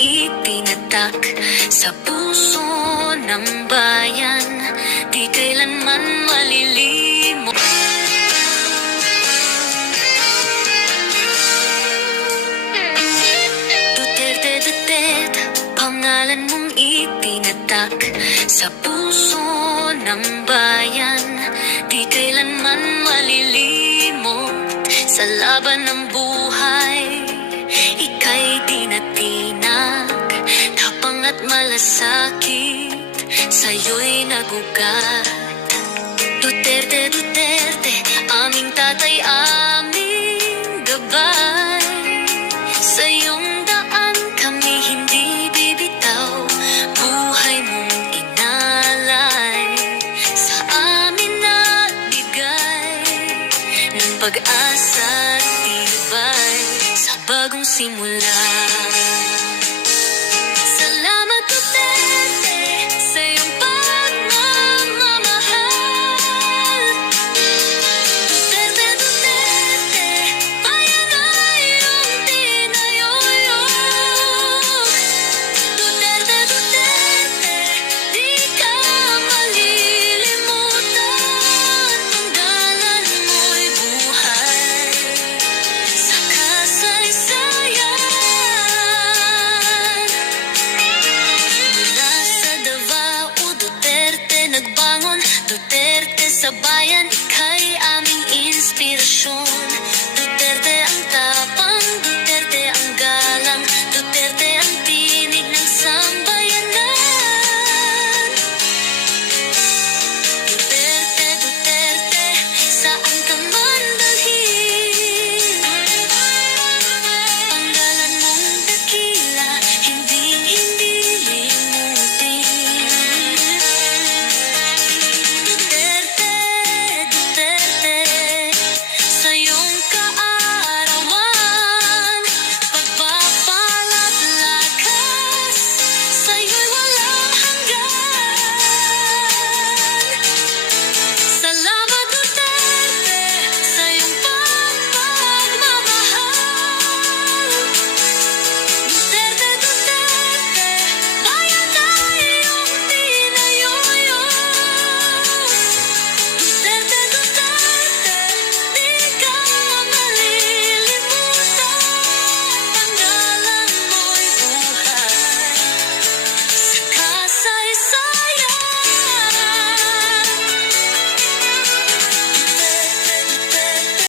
itinatak sa puso ng bayan, di kailanman malilimot. Duterte, Duterte, pangalan mong itinatak sa puso ng bayan, di kailanman malilimot. Sa laban ng buhay, ika'y dinatinag, tapang at malasakit, sa'yo'y nagugat. Duterte, Duterte, aming tatay, aming gabay. Sa iyong daan kami hindi bibitaw, buhay mong inalay, sa amin nagbigay ng pag-asa at tibay sa bagong simula.